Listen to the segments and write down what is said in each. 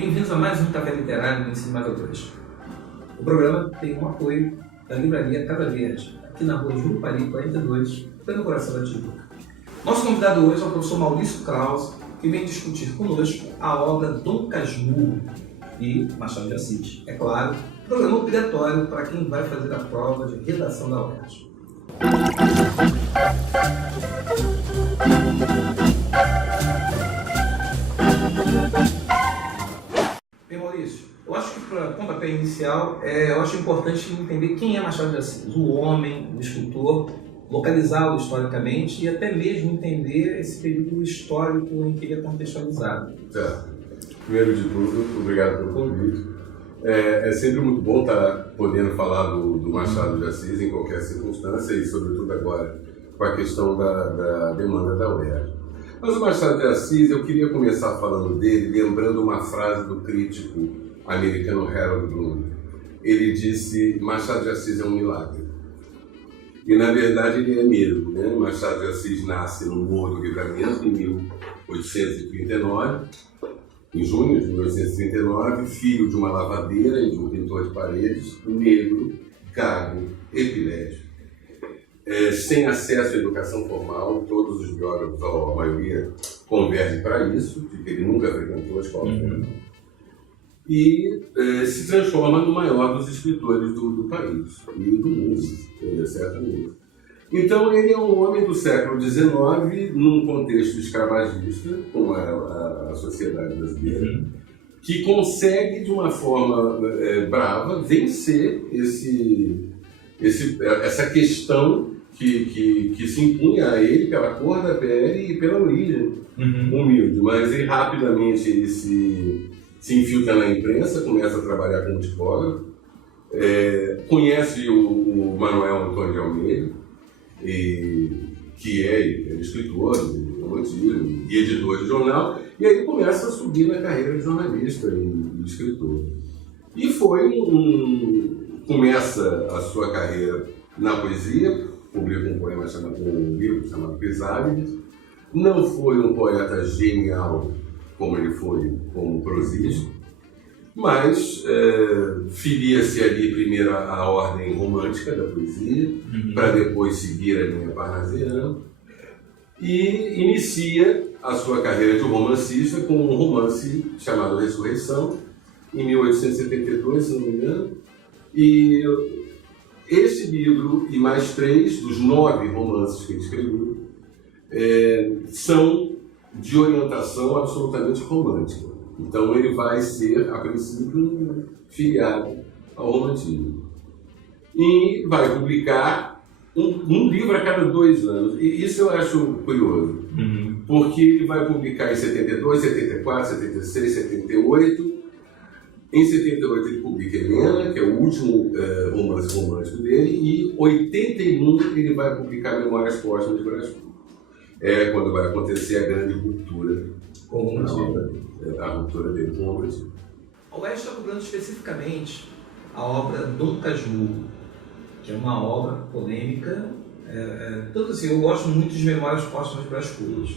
Bem-vindos a mais um Café Literário do Ensino Mais Autores. O programa tem um apoio da livraria Cabra Verde, aqui na rua Jurupari 42, no coração da Tijuca. Nosso convidado hoje é o professor Maurício Krause, que vem discutir conosco a obra Dom Casmurro e Machado de Assis. É claro, programa obrigatório para quem vai fazer a prova de redação da UERJ. Bem, Maurício, eu acho que para pontapé inicial, eu acho importante entender quem é Machado de Assis, o homem, o escritor, localizá-lo historicamente e até mesmo entender esse período histórico em que ele é contextualizado. Certo. Primeiro de tudo, obrigado pelo convite. É sempre muito bom estar podendo falar do Machado de Assis em qualquer circunstância e, sobretudo, agora com a questão da demanda da UERJ. Mas o Machado de Assis, eu queria começar falando dele, lembrando uma frase do crítico americano Harold Bloom. Ele disse: Machado de Assis é um milagre. E, na verdade, ele é mesmo, né? Machado de Assis nasce no Morro do Livramento, em 1839, em junho de 1839, filho de uma lavadeira e de um pintor de paredes, negro, gago, epilético. Sem acesso à educação formal, todos os biógrafos, a maioria, convergem para isso, de que ele nunca frequentou a escola formal. E se transforma no maior dos escritores do país e do mundo, certamente. Então, ele é um homem do século XIX, num contexto escravagista, como a sociedade brasileira, que consegue, de uma forma brava, vencer essa questão que se impunha a ele pela cor da pele e pela origem humilde. Mas ele rapidamente se infiltra na imprensa, começa a trabalhar como tipógrafo, conhece o Manuel Antônio de Almeida, que é escritor, romantismo e editor de jornal, e aí começa a subir na carreira de jornalista e escritor. E começa a sua carreira na poesia, publica um livro chamado Crisálide. Não foi um poeta genial como ele foi como prosista, mas filia-se ali primeiro à ordem romântica da poesia, para depois seguir a linha parnasiana, e inicia a sua carreira de romancista com um romance chamado Ressurreição, em 1872, se não me engano, e esse livro e mais 3 dos 9 romances que ele escreveu são de orientação absolutamente romântica. Então ele vai ser, a princípio, filiado ao romantismo. E vai publicar um livro a cada 2 anos. E isso eu acho curioso, porque ele vai publicar em 72, 74, 76, 78. Em 78 ele publica Helena, que é o último romance romântico dele, e em 81 ele vai publicar Memórias Póstumas de Brás Cubas. É quando vai acontecer a grande ruptura com o romantismo. A ruptura dele com o romantismo. A UERJ está cobrando especificamente a obra Dom Casmurro, que é uma obra polêmica. Tanto assim, eu gosto muito de Memórias Póstumas de Brás Cubas.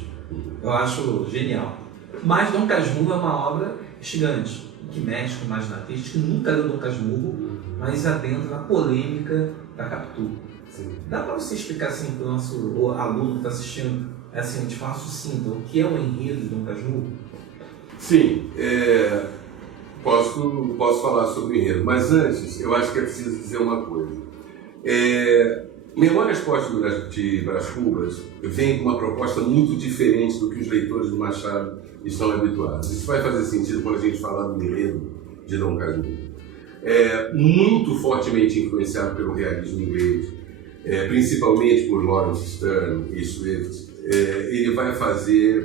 Eu acho genial. Mas Dom Casmurro é uma obra instigante, que mexe com o imaginativo, que nunca leu Dom Casmurro, mas adentra na polêmica da Capitu. Dá para você explicar assim para o nosso aluno que está assistindo, assim, de forma sucinta, o que é o enredo de Dom Casmurro? Sim, posso falar sobre o enredo, mas antes eu acho que é preciso dizer uma coisa. Memórias Póstumas de Brás Cubas vem com uma proposta muito diferente do que os leitores do Machado estão habituados. Isso vai fazer sentido quando a gente falar do enredo de Dom Casmurro. Muito fortemente influenciado pelo realismo inglês, principalmente por Lawrence Sterne e Swift, ele vai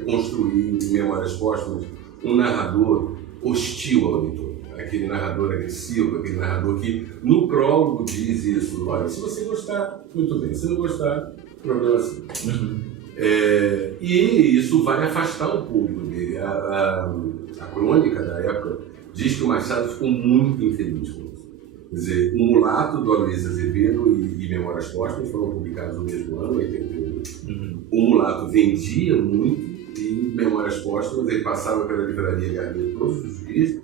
construir em Memórias Póstumas um narrador hostil ao leitor, aquele narrador agressivo, aquele narrador que no prólogo diz isso: olha, se você gostar, muito bem, se não gostar, problema assim. E isso vai afastar o público dele. A crônica da época diz que o Machado ficou muito infeliz com isso. Quer dizer, O Mulato, do Aloysio Azevedo, e Memórias Póstumas foram publicados no mesmo ano, 81. O Mulato vendia muito e de Memórias Póstumas, ele passava pela livraria Garnier todos os dias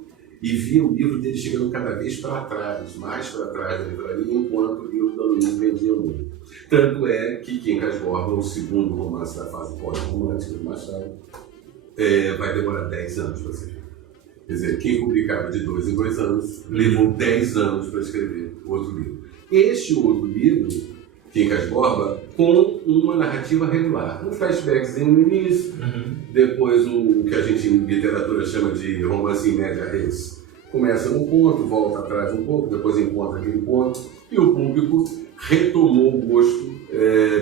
e via o livro dele chegando cada vez para trás, mais para trás da livraria, enquanto o livro da Luiz vendia muito. Tanto é que Quincas Borba, o segundo romance da fase pós-romântica do Machado, vai demorar 10 anos para ser feito. Quer dizer, quem publicava de 2 em 2 anos, levou 10 anos para escrever outro livro. Este outro livro, Quincas Borba, com uma narrativa regular. Um flashbackzinho no início, depois o que a gente em literatura chama de romance em média res. Começa num ponto, volta atrás um pouco, depois encontra aquele ponto, e o público retomou o gosto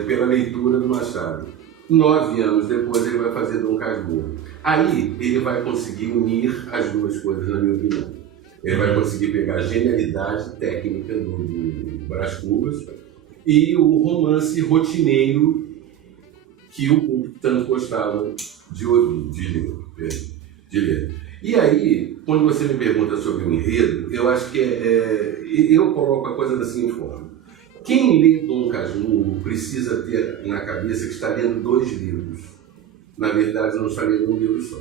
pela leitura do Machado. 9 anos depois ele vai fazer Dom Casmurro. Aí ele vai conseguir unir as duas coisas, na minha opinião. Ele vai conseguir pegar a genialidade técnica do Brás Cubas e o romance rotineiro que o público tanto gostava de ouvir, de ler. E aí, quando você me pergunta sobre o enredo, eu acho que eu coloco a coisa da seguinte forma. Quem lê Dom Casmurro precisa ter na cabeça que está lendo 2 livros. Na verdade, não está lendo um livro só.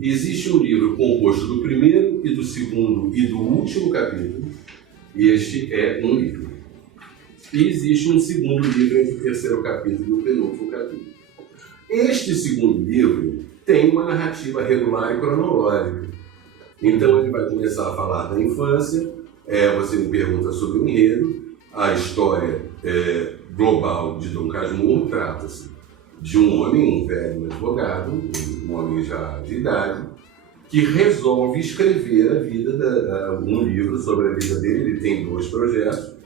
Existe um livro composto do primeiro e do segundo e do último capítulo, e este é um livro. E existe um segundo livro entre o terceiro capítulo e o penúltimo capítulo. Este segundo livro tem uma narrativa regular e cronológica. Então ele vai começar a falar da infância, você me pergunta sobre o enredo, a história global de Dom Casmurro trata-se de um homem, um velho advogado, um homem já de idade, que resolve escrever um livro sobre a vida dele. Ele tem 2 projetos,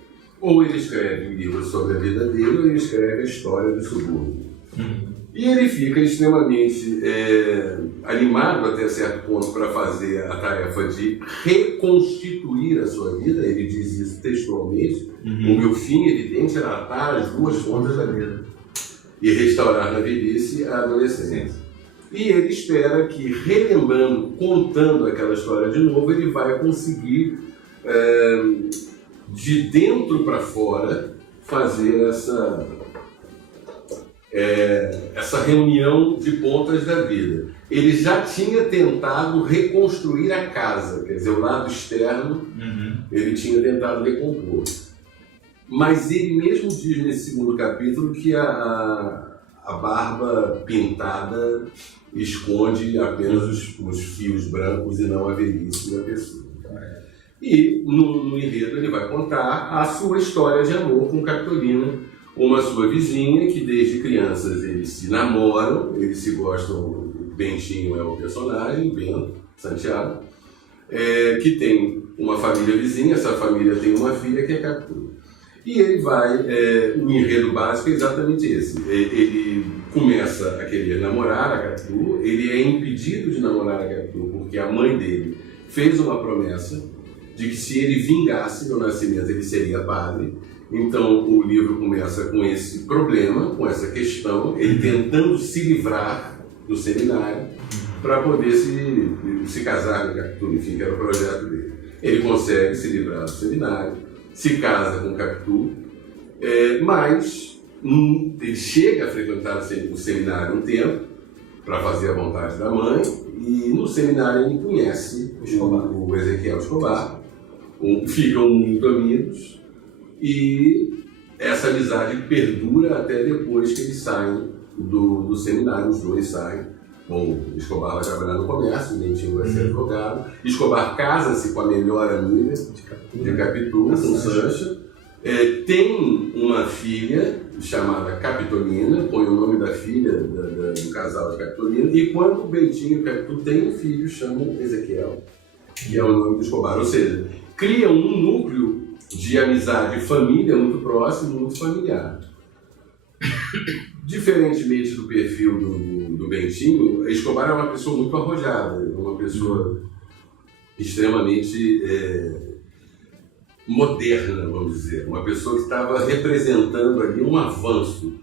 ou ele escreve um livro sobre a vida dele, ou ele escreve a história do subúrbio. E ele fica extremamente animado até certo ponto para fazer a tarefa de reconstituir a sua vida. Ele diz isso textualmente. O meu fim evidente era atar as 2 pontas da vida e restaurar na velhice a adolescência. E ele espera que, relembrando, contando aquela história de novo, ele vai conseguir, de dentro para fora, fazer essa reunião de pontas da vida. Ele já tinha tentado reconstruir a casa, quer dizer, o lado externo, ele tinha tentado recompor. Mas ele mesmo diz nesse segundo capítulo que a barba pintada esconde apenas os fios brancos e não a velhice da pessoa. E no enredo ele vai contar a sua história de amor com Capitolina, uma sua vizinha que desde crianças eles se namoram, eles se gostam. O Bentinho é o personagem, Bento Santiago, que tem uma família vizinha. Essa família tem uma filha que é Capitu. E ele vai, o enredo básico é exatamente esse. Ele começa a querer namorar a Capitu, ele é impedido de namorar a Capitu porque a mãe dele fez uma promessa de que se ele vingasse no nascimento ele seria padre. Então o livro começa com esse problema, com essa questão, ele tentando se livrar do seminário para poder se casar com a Capitu, enfim, que era o projeto dele. Ele consegue se livrar do seminário, se casa com Capitu, mas ele chega a frequentar o seminário um tempo para fazer a vontade da mãe, e no seminário ele conhece o Ezequiel Escobar, ficam muito amigos, e essa amizade perdura até depois que eles saem do seminário. Os 2 saem. Bom, Escobar vai trabalhar no comércio, Bentinho vai ser advogado. Escobar casa-se com a melhor amiga de Capitu, com Sancha. Tem uma filha chamada Capitolina, põe o nome da filha do casal de Capitolina, e quando o Bentinho e Capitu têm um filho, chamam Ezequiel, que é o nome do Escobar. Ou seja, criam um núcleo de amizade e família muito próximo, muito familiar. Diferentemente do perfil do Bentinho, Escobar é uma pessoa muito arrojada, uma pessoa extremamente moderna, vamos dizer, uma pessoa que estava representando ali um avanço,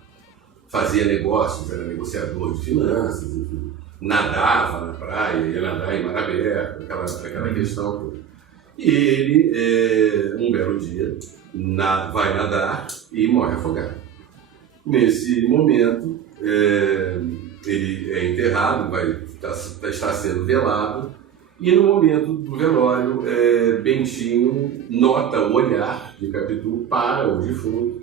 fazia negócios, era negociador de finanças, enfim, nadava na praia, ia nadar em mar aberto, aquela questão toda. E ele, um belo dia, vai nadar e morre afogado. Nesse momento, ele é enterrado, está sendo velado, e no momento do velório, Bentinho nota o olhar de Capitu para o defunto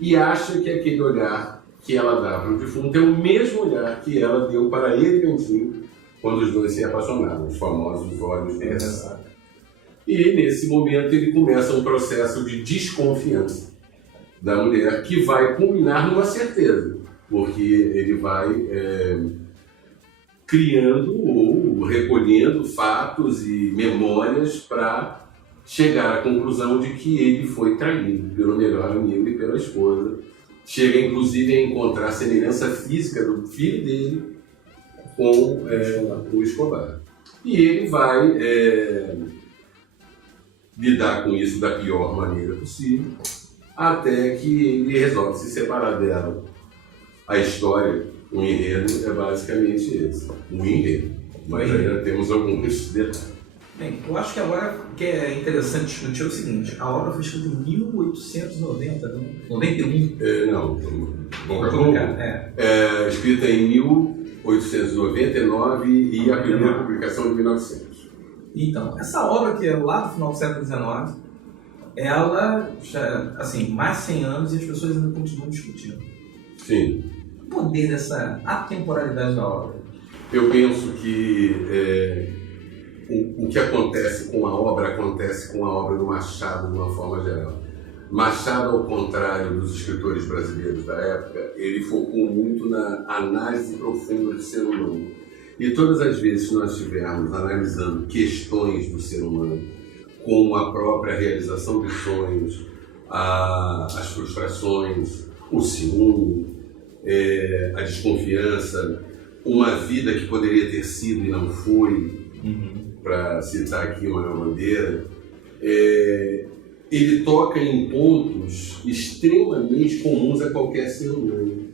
e acha que aquele olhar que ela dá para o defunto é o mesmo olhar que ela deu para ele, Bentinho, quando os dois se apaixonaram, os famosos olhos de ressaca. E nesse momento ele começa um processo de desconfiança da mulher que vai culminar numa certeza, porque ele vai criando ou recolhendo fatos e memórias para chegar à conclusão de que ele foi traído pelo melhor amigo e pela esposa. Chega inclusive a encontrar a semelhança física do filho dele com o Escobar. E ele vai lidar com isso da pior maneira possível, até que ele resolve se separar dela. A história, o enredo é basicamente esse, um enredo, mas ainda temos alguns detalhes. Bem, eu acho que agora o que é interessante discutir é o seguinte: a obra foi escrita em 1890, não? 91? Não, vamos escrita em 1899 e a primeira publicação em 1900. Então, essa obra que é lá do final do século XIX, ela já, assim, mais de 100 anos e as pessoas ainda continuam discutindo. Sim. O poder dessa atemporalidade da obra? Eu penso que o que acontece com a obra do Machado de uma forma geral. Machado, ao contrário dos escritores brasileiros da época, ele focou muito na análise profunda do ser humano. E todas as vezes que nós estivermos analisando questões do ser humano, como a própria realização dos sonhos, as frustrações, o ciúme, a desconfiança, uma vida que poderia ter sido e não foi, para citar aqui Manuel Bandeira, ele toca em pontos extremamente comuns a qualquer ser humano.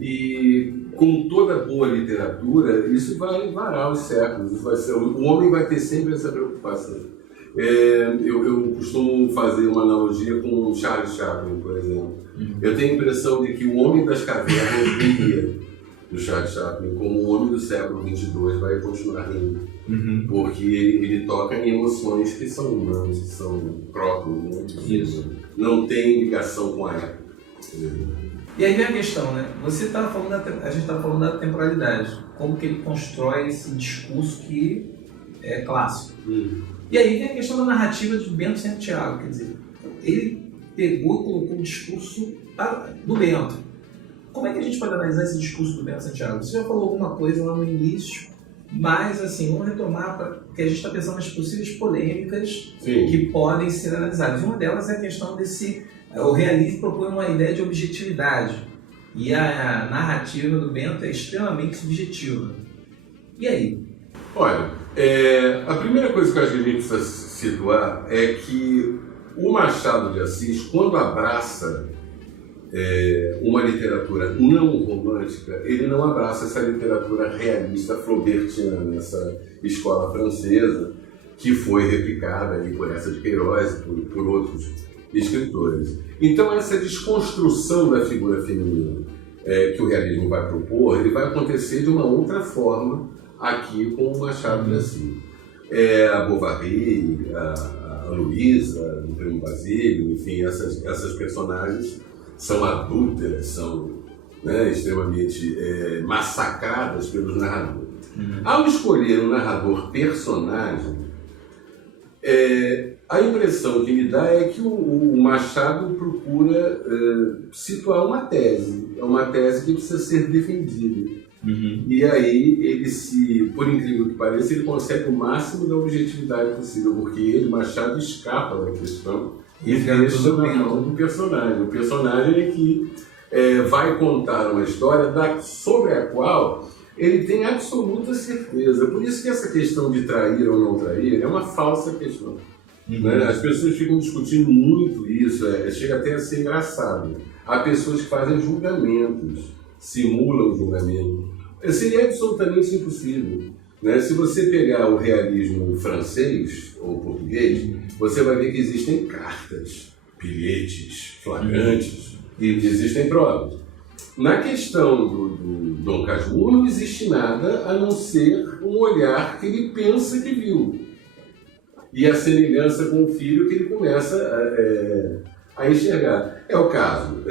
E com toda boa literatura, isso vai varar os séculos. O homem vai ter sempre essa preocupação. Eu costumo fazer uma analogia com Charles Chaplin, por exemplo. Eu tenho a impressão de que o homem das cavernas viria do Charles Chaplin, como o homem do século XXII vai continuar rindo. Porque ele toca em emoções que são humanas, que são próprias, né? Não tem ligação com a época. E aí vem a questão, né? A gente estava falando da temporalidade, como que ele constrói esse discurso que é clássico. E aí vem a questão da narrativa de Bento Santiago, quer dizer, ele pegou e colocou o discurso do Bento. Como é que a gente pode analisar esse discurso do Bento Santiago? Você já falou alguma coisa lá no início, mas assim, vamos retomar, porque a gente está pensando nas possíveis polêmicas que podem ser analisadas. Uma delas é a questão o realismo propõe uma ideia de objetividade, e a narrativa do Bento é extremamente subjetiva. E aí? Olha, a primeira coisa que eu acho que a gente precisa situar é que o Machado de Assis, quando abraça uma literatura não romântica, ele não abraça essa literatura realista flaubertiana, essa escola francesa que foi replicada aí por essa de Queiroz e por outros escritores. Então essa desconstrução da figura feminina que o realismo vai propor, ele vai acontecer de uma outra forma aqui com o Machado de Assis. A Bovary, a Luísa, o Primo Basílio, enfim, essas personagens são adúlteras, são extremamente massacradas pelos narradores. Ao escolher um narrador personagem, a impressão que me dá é que o Machado procura situar uma tese. É uma tese que precisa ser defendida. E aí, ele por incrível que pareça, ele consegue o máximo da objetividade possível, porque ele, Machado, escapa da questão e deixa na mão do personagem. O personagem é que vai contar uma história sobre a qual ele tem absoluta certeza. Por isso que essa questão de trair ou não trair é uma falsa questão. As pessoas ficam discutindo muito isso, chega até a ser engraçado. Há pessoas que fazem julgamentos, simulam o julgamento. Seria absolutamente impossível. Se você pegar o realismo francês ou português, você vai ver que existem cartas, bilhetes, flagrantes, e existem provas. Na questão do Dom Casmurro não existe nada a não ser um olhar que ele pensa que viu. E a semelhança com o filho que ele começa a enxergar. É o caso,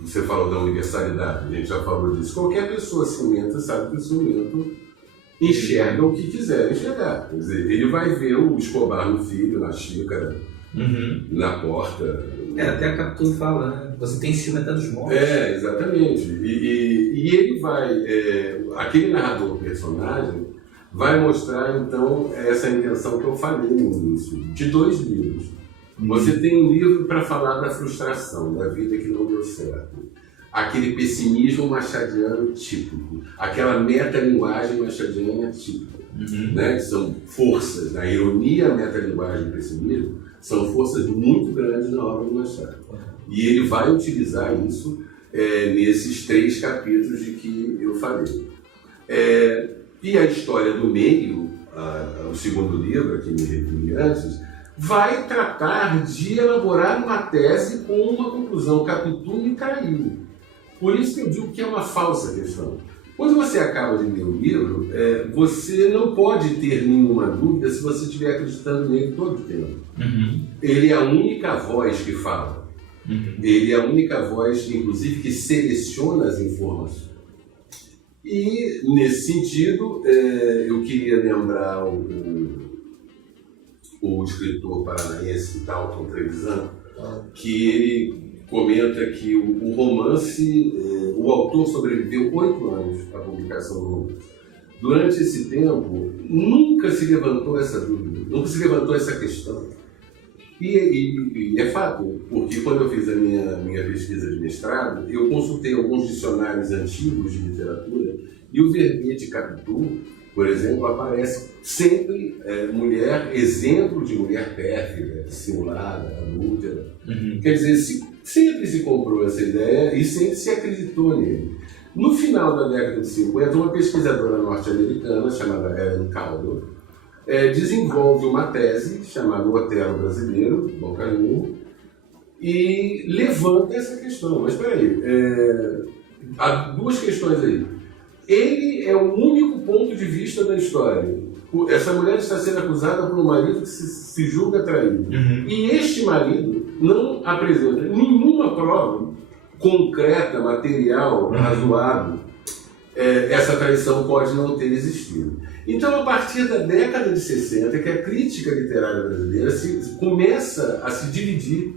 você falou da universalidade, a gente já falou disso. Qualquer pessoa ciumenta sabe que o ciumento enxerga o que quiser enxergar. Quer dizer, ele vai ver o Escobar no filho, na xícara, na porta. Até a Capitu fala, né? Você tem ciúme até dos mortos. Exatamente. E ele vai, aquele narrador personagem, vai mostrar então essa intenção que eu falei no início, de 2 livros. Você tem um livro para falar da frustração, da vida que não deu certo. Aquele pessimismo machadiano típico, aquela metalinguagem machadiana típica, né? Que são forças, a ironia, a metalinguagem e o pessimismo são forças muito grandes na obra do Machado. E ele vai utilizar isso nesses 3 capítulos de que eu falei. E a história do meio, o segundo livro, a que me referi antes, vai tratar de elaborar uma tese com uma conclusão. Capitu me traiu. Por isso que eu digo que é uma falsa questão. Quando você acaba de ler o livro, você não pode ter nenhuma dúvida se você estiver acreditando nele todo o tempo. Ele é a única voz que fala. Ele é a única voz, inclusive, que seleciona as informações. E, nesse sentido, eu queria lembrar o escritor paranaense Dalton Trevisan, que ele comenta que o romance, o autor sobreviveu 8 anos à publicação do romance. Durante esse tempo, nunca se levantou essa dúvida, nunca se levantou essa questão. E é fato, porque quando eu fiz a minha pesquisa de mestrado, eu consultei alguns dicionários antigos de literatura e o verbete Capitu, por exemplo, aparece sempre mulher, exemplo de mulher pérfida, dissimulada, adúltera. Quer dizer, sempre se comprou essa ideia e sempre se acreditou nele. No final da década de 50, uma pesquisadora norte-americana chamada Ellen Caldwell desenvolve uma tese chamada O Otelo Brasileiro, Dom Casmurro, e levanta essa questão. Mas espera aí, há 2 questões aí. Ele é o único ponto de vista da história. Essa mulher está sendo acusada por um marido que se julga traído. E este marido não apresenta nenhuma prova concreta, material, razoável. Essa traição pode não ter existido. Então, a partir da década de 60, que a crítica literária brasileira começa a se dividir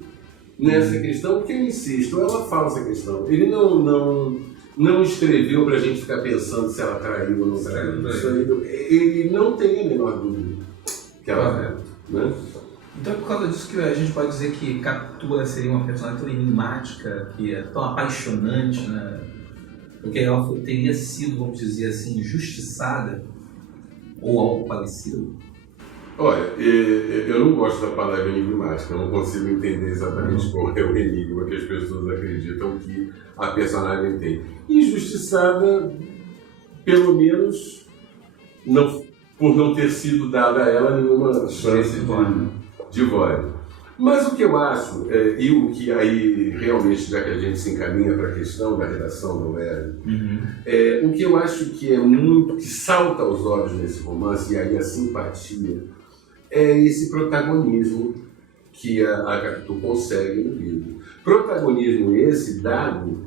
nessa questão, porque, eu insisto, é uma falsa questão. Ele não escreveu para a gente ficar pensando se ela traiu ou não traiu. Ele não tem a menor dúvida que ela né? Então é por causa disso que a gente pode dizer que Capitu seria uma personagem tão enigmática, que é tão apaixonante, né? Porque ela teria sido, vamos dizer assim, injustiçada ou algo parecido. Olha, eu não gosto da palavra enigmática, eu não consigo entender exatamente qual é o enigma que as pessoas acreditam que a personagem tem. Injustiçada, pelo menos, por não ter sido dada a ela nenhuma chance de voz. Mas o que eu acho, e o que aí realmente, já que a gente se encaminha para a questão da redação do Hélio, o que eu acho que é muito, que salta aos olhos nesse romance, e aí a simpatia, é esse protagonismo que a Capitu consegue no livro. Protagonismo esse dado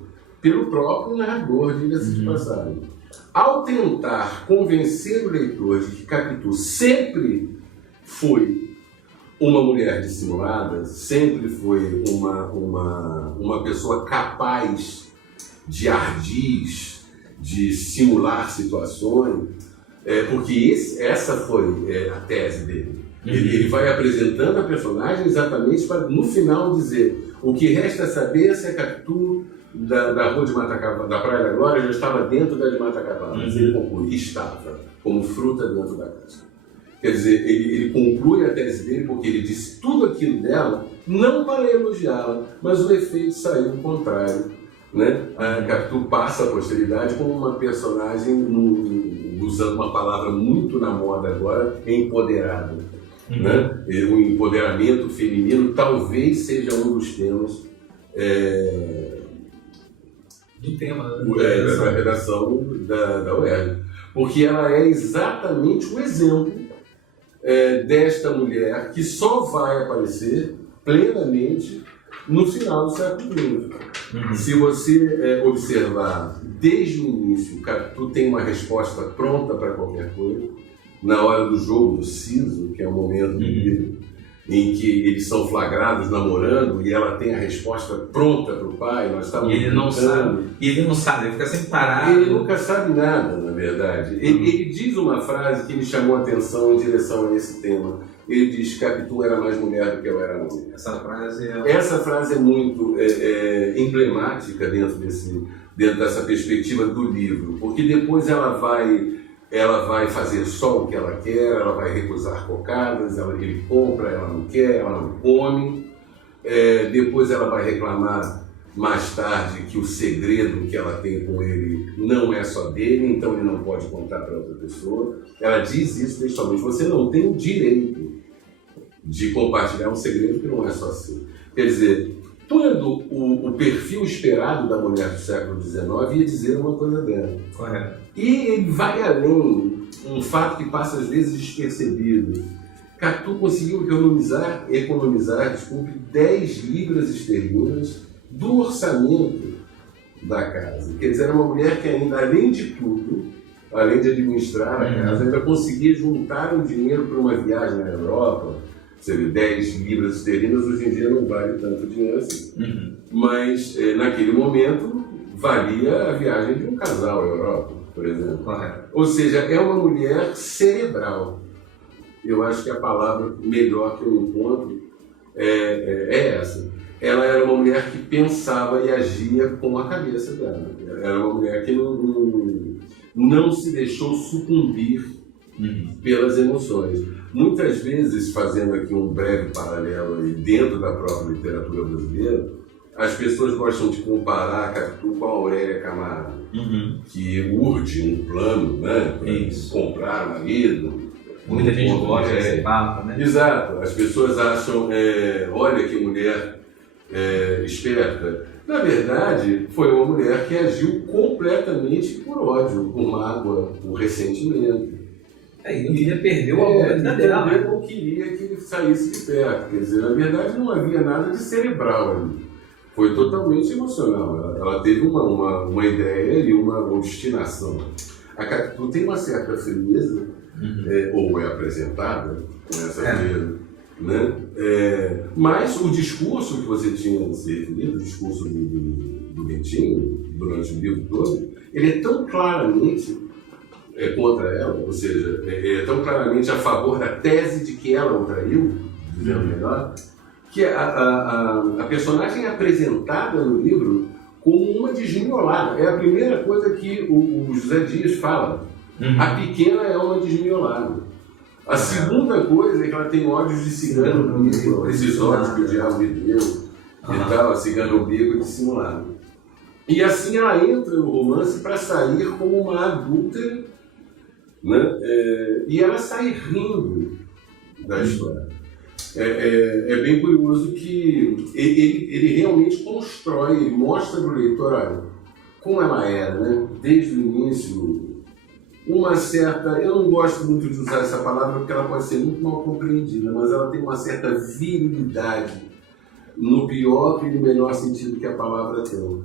pelo próprio narrador, diga-se de passagem. Ao tentar convencer o leitor de que Capitu sempre foi uma mulher dissimulada, sempre foi uma pessoa capaz de ardiz, de simular situações, porque essa foi a tese dele. Ele vai apresentando a personagem exatamente para, no final, dizer o que resta saber se a Capitu da rua de Matacavalo, da Praia da Glória, já estava dentro da de Matacavalo. Mas ele conclui, estava, como fruta dentro da casa. Quer dizer, ele conclui a tese dele porque ele disse tudo aquilo dela, não para elogiá-la, mas o efeito saiu do contrário. Né? A Capitu passa a posteridade como uma personagem, usando uma palavra muito na moda agora, empoderada. Né? O empoderamento feminino talvez seja um dos temas do tema da redação da UERJ. Porque ela é exatamente o exemplo desta mulher que só vai aparecer plenamente no final do século XX. Se você observar desde o início, tu tem uma resposta pronta para qualquer coisa. Na hora do jogo do siso, que é o momento do livro em que eles são flagrados namorando e ela tem a resposta pronta para o pai, nós estávamos ele não sabe, ele fica sempre parado. Ele nunca sabe nada, na verdade. Ele diz uma frase que me chamou a atenção em direção a esse tema. Ele diz: Capitu era mais mulher do que eu era homem. Essa frase é muito emblemática dentro dessa perspectiva do livro, porque depois ela vai fazer só o que ela quer, ela vai recusar cocadas, ele compra, ela não quer, ela não come. Depois ela vai reclamar mais tarde que o segredo que ela tem com ele não é só dele, então ele não pode contar para outra pessoa. Ela diz isso textualmente: você não tem o direito de compartilhar um segredo que não é só seu. Quer dizer, todo o perfil esperado da mulher do século XIX ia dizer uma coisa dela. Correto. E ele vai além, um fato que passa às vezes despercebido. Capitu conseguiu economizar 10 libras esterlinas do orçamento da casa. Quer dizer, era uma mulher que ainda, além de tudo, além de administrar a casa, ainda conseguia juntar um dinheiro para uma viagem na Europa. Seria 10 libras esterlinas, hoje em dia não vale tanto dinheiro assim. Mas, naquele momento, valia a viagem de um casal à Europa, por exemplo. Correto. Ou seja, é uma mulher cerebral. Eu acho que a palavra melhor que eu encontro é essa. Ela era uma mulher que pensava e agia com a cabeça dela. Era uma mulher que não se deixou sucumbir pelas emoções. Muitas vezes, fazendo aqui um breve paralelo aí dentro da própria literatura brasileira, as pessoas gostam de comparar a Capitu com a Aurélia Camargo, que urde um plano, né, para comprar o marido. Muita gente gosta desse papo, né? Exato. As pessoas acham, olha que mulher esperta. Na verdade, foi uma mulher que agiu completamente por ódio, por mágoa, por ressentimento. E não queria perder o amor da vida dela. Também não queria que ele saísse de perto. Quer dizer, na verdade, não havia nada de cerebral ali. Foi totalmente emocional. Ela teve uma ideia e uma obstinação. A Capitu tem uma certa frieza, ou é apresentada com essa frieza, né? Mas o discurso que você tinha se referido, o discurso do Bentinho, durante o livro todo, ele é tão claramente contra ela, ou seja, é tão claramente a favor da tese de que ela o traiu, dizendo melhor, que a personagem é apresentada no livro como uma desmiolada. É a primeira coisa que o José Dias fala. A pequena é uma desmiolada. A segunda coisa é que ela tem ódios de cigano, esses ódios que o diabo me deu, e tal, a cigano bico dissimulado. E assim ela entra no romance para sair como uma adúltera, né? E ela sai rindo da história. É bem curioso que ele realmente constrói, ele mostra para o leitor, olha, como ela era, né? Desde o início, uma certa... Eu não gosto muito de usar essa palavra porque ela pode ser muito mal compreendida, mas ela tem uma certa virilidade, no pior e no melhor sentido que a palavra tem.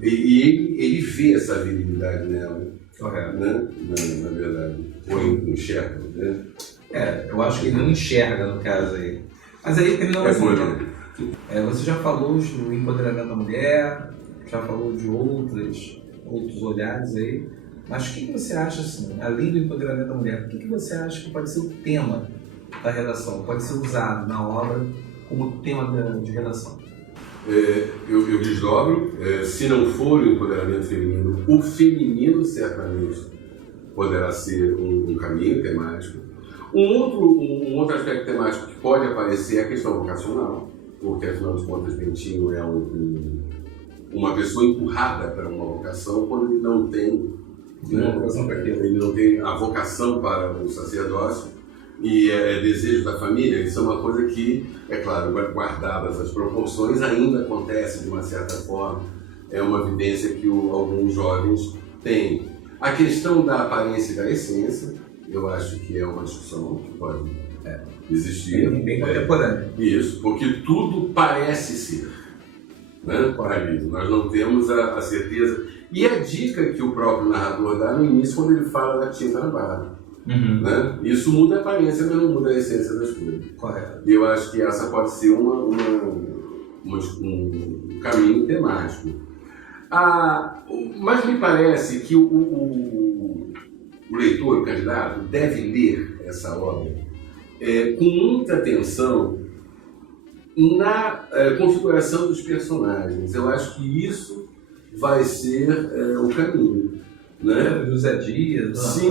E ele vê essa virilidade nela. Correto. Né? Na verdade. Ou enxerga, né? Eu acho que ele não enxerga no caso aí. Mas aí terminando assim, você já falou do empoderamento da mulher, já falou de outros olhares aí, mas o que você acha, assim, além do empoderamento da mulher, o que você acha que pode ser o tema da redação, pode ser usado na obra como tema de redação? Eu desdobro, se não for o empoderamento feminino, o feminino certamente poderá ser um caminho temático. Um outro aspecto temático que pode aparecer é a questão vocacional, porque afinal de contas Bentinho é uma pessoa empurrada para uma vocação quando ele não tem, ele não tem a vocação para o sacerdócio e é desejo da família. Isso é uma coisa que, é claro, guardadas as proporções, ainda acontece de uma certa forma é uma vivência que alguns jovens têm. A questão da aparência e da essência, eu acho que é uma discussão que pode existir. Bem contemporânea. Isso, porque tudo parece ser. Né? Nós não temos a certeza. E a dica que o próprio narrador dá no início, quando ele fala da tinta na barra. Né? Isso muda a aparência, mas não muda a essência das coisas. Correto. E eu acho que essa pode ser um caminho temático. Mas me parece que o leitor, o candidato, deve ler essa obra com muita atenção na configuração dos personagens. Eu acho que isso vai ser o caminho. Né? José Dias, Sim,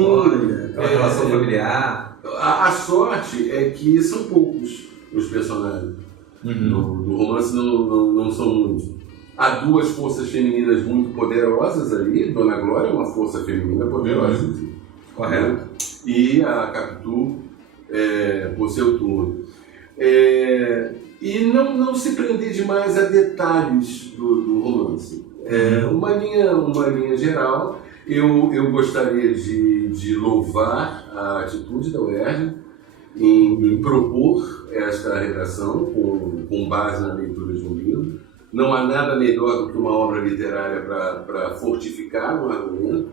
a relação familiar. A sorte é que são poucos os personagens. No romance não são muitos. Há duas forças femininas muito poderosas ali. Dona Glória é uma força feminina poderosa. Correto. E a Capitu, por seu turno. E não se prender demais a detalhes do romance. Uma linha geral. Eu gostaria de louvar a atitude da UERJ em propor esta redação com base na leitura de um livro. Não há nada melhor do que uma obra literária para fortificar um argumento,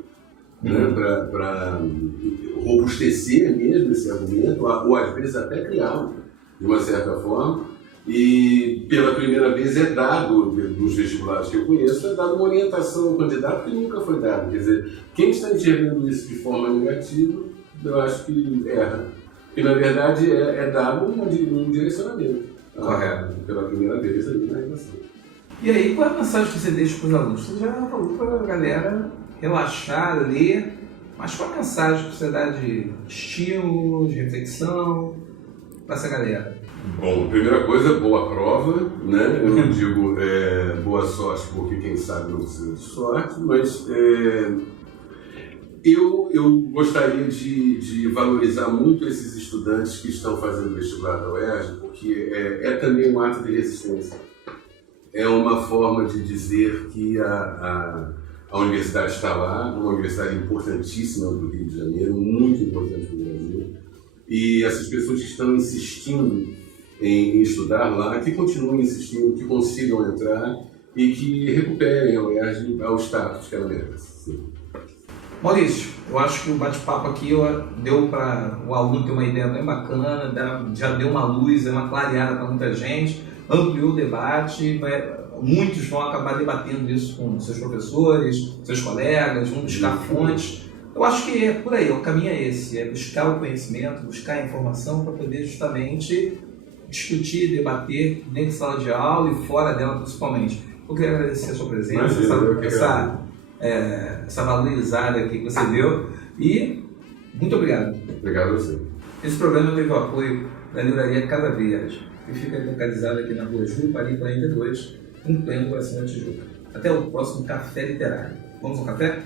né? Para robustecer mesmo esse argumento, ou às vezes até criá-lo de uma certa forma. E pela primeira vez é dado, dos vestibulares que eu conheço, é dado uma orientação ao candidato que nunca foi dada. Quer dizer, quem está enxergando isso de forma negativa, eu acho que erra. Porque na verdade é dado um direcionamento. Correto. Pela primeira vez ali na redação. E aí, qual é a mensagem que você deixa para os alunos? Você já falou para a galera relaxar, ler, mas qual é a mensagem que você dá de estímulo, de reflexão para essa galera? Bom, primeira coisa, boa prova, né? Eu não digo boa sorte, porque quem sabe não precisa de sorte, mas eu gostaria de valorizar muito esses estudantes que estão fazendo vestibular da UERJ, porque é também um ato de resistência. É uma forma de dizer que a universidade está lá, uma universidade importantíssima do Rio de Janeiro, muito importante para o Brasil, e essas pessoas que estão insistindo em estudar lá, que continuem insistindo, que consigam entrar e que recuperem a UERJ ao status que ela merece. Maurício, eu acho que o bate-papo aqui deu para o aluno ter uma ideia bem bacana, já deu uma luz, uma clareada para muita gente, ampliou o debate, muitos vão acabar debatendo isso com seus professores, seus colegas, vão buscar fontes. Eu acho que é por aí, o caminho é esse, é buscar o conhecimento, buscar a informação para poder justamente discutir, debater dentro de sala de aula e fora dela principalmente. Eu queria agradecer a sua presença, essa valorizada aqui que você deu e muito obrigado. Obrigado a você. Esse programa teve o apoio da livraria Casa Verde, que fica localizada aqui na rua Júlio Paris 42, em pleno coração da Tijuca. Até o próximo Café Literário. Vamos ao café?